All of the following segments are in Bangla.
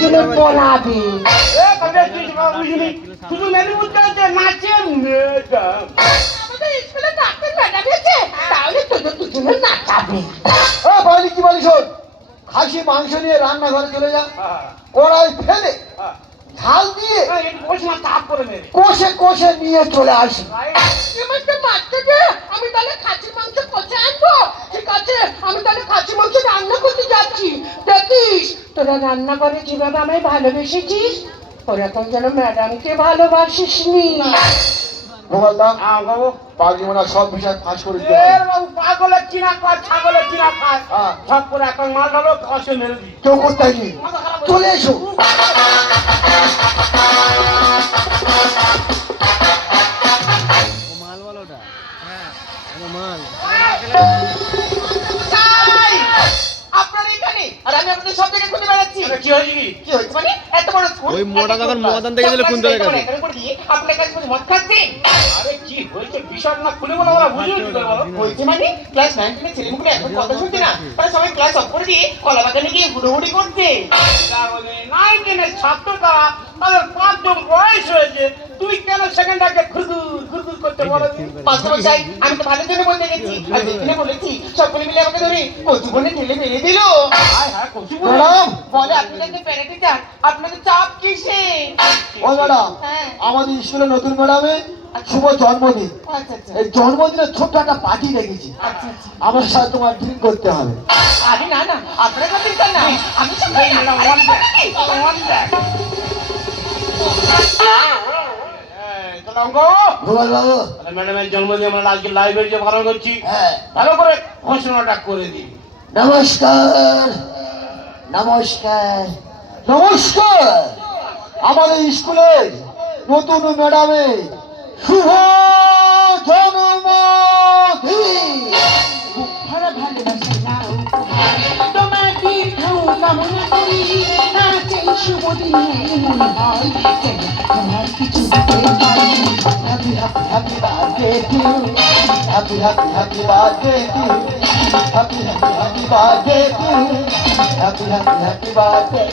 দুজনে পড়াবে। শুধু মেনু বুঝতে নাচে ম্যাডাম। আমাদের স্কুলে ডাক্তার ম্যাডাম আছে, তাহলে তোদের দুজনে নাচাবে। ও বলি কি বলি শোন, খাসি মাংস নিয়ে রান্নাঘরে চলে যা, কড়াই ফেলে ঝাল দিয়ে কষে কষে নিয়ে চলে আসি। আমাকে মারতে দে, আমি তাহলে খাসির মাংস কষে আনবো। ঠিক আছে, আমি তাহলে খাসির মাংস রান্না করতে যাচ্ছি। দেখিস তোরা রান্না করে যেভাবে আমায় ভালোবেসেছিস, ওরকম যেন ম্যাডামকে ভালোবাসিস নি। গোপালদা বাবু পাগলি মনে হয় সব বিষয় ফাঁস করে দিতে এ হবে। বাবু পাগলের চিনা কর, ছাগলের চিনা খায়। হ্যাঁ। সব করে এখন মাল ঢালো, কষে মেরে দিই। কেউ করতে হয়নি, চলে এসো। আপনারা এখানে আর আমি আপনাদের সব জায়গায় ঘুরে বেড়াচ্ছি। কি হয়েছে কি? কি হয়েছে মানে? এত বড় স্কুল, ওই মোটা কাকার মহাদান থেকে দিলে কোন জায়গায় গেছে? আপনার কাছে বসে মদ খাচ্ছেন? আরে কি হয়েছে বিষয় না খুলে বলো, আমরা বুঝিয়ে কি করে বলো। হয়েছে মানে ক্লাস 9 এর ছেলেগুলো এখন কথা শুনতে না, তারা সবাই ক্লাস অফ করে দিয়ে কলা বাগানে গিয়ে হুড়োহুড়ি করছে। যা বলে 9 10 ছাত্ররা তাদের 5 জন বয়স হয়েছে, তুই কেন সেকেন্ড আগে ঘুরঘুর করতে বলো? মাস্টারমশাই, আমি তো ভালো জন্য বলতে গেছি, আর যেখানে বলেছি সকলে মিলে আমাকে ধরে কচু বনে ঠেলে মেরে দিল। হায় হায় কচু বলে। ম্যাডাম, বলে আপনাদের প্যারেটে যান, আপনাদের চাপ কিসে? ও ম্যাডাম, হ্যাঁ। আমাদের স্কুলে নতুন ম্যাডামে শুভ জন্মদিন। আচ্ছা আচ্ছা এই জন্মদিনে ছোট্ট একটা পার্টি রেখেছি, আচ্ছা আচ্ছা। আমার সাথে তোমার ড্রিঙ্ক করতে হবে। আরে না না, আপনারা করতেন কেন না, আমি সব এই madam one back, one back. Gopal babu, ম্যাডামের জন্মদিন আমরা আজকে লাইব্রেরিতে ভালো করছি, হ্যাঁ, ভালো করে ঘোষণাটা করে দিই। নমস্কার নমস্কার নমস্কার। আমাদের স্কুলের নতুন ম্যাডামে শুভ জন্মদিন। ভালো ভালোবাসা নাও তোমার দীর্ঘ কামনা করি, আজই শুভ দিনে হয় যেন তোমার কিছু দিতে পারি। Happy happy happy birthday to you. Happy happy happy birthday to you. Happy happy happy birthday to you. Happy happy happy birthday.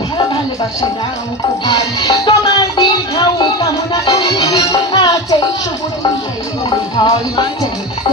ভালো ভালোবাসা নাও উপহার, তোমার দীর্ঘ কামনা করি, আজই শুভ দিনে হয় যেন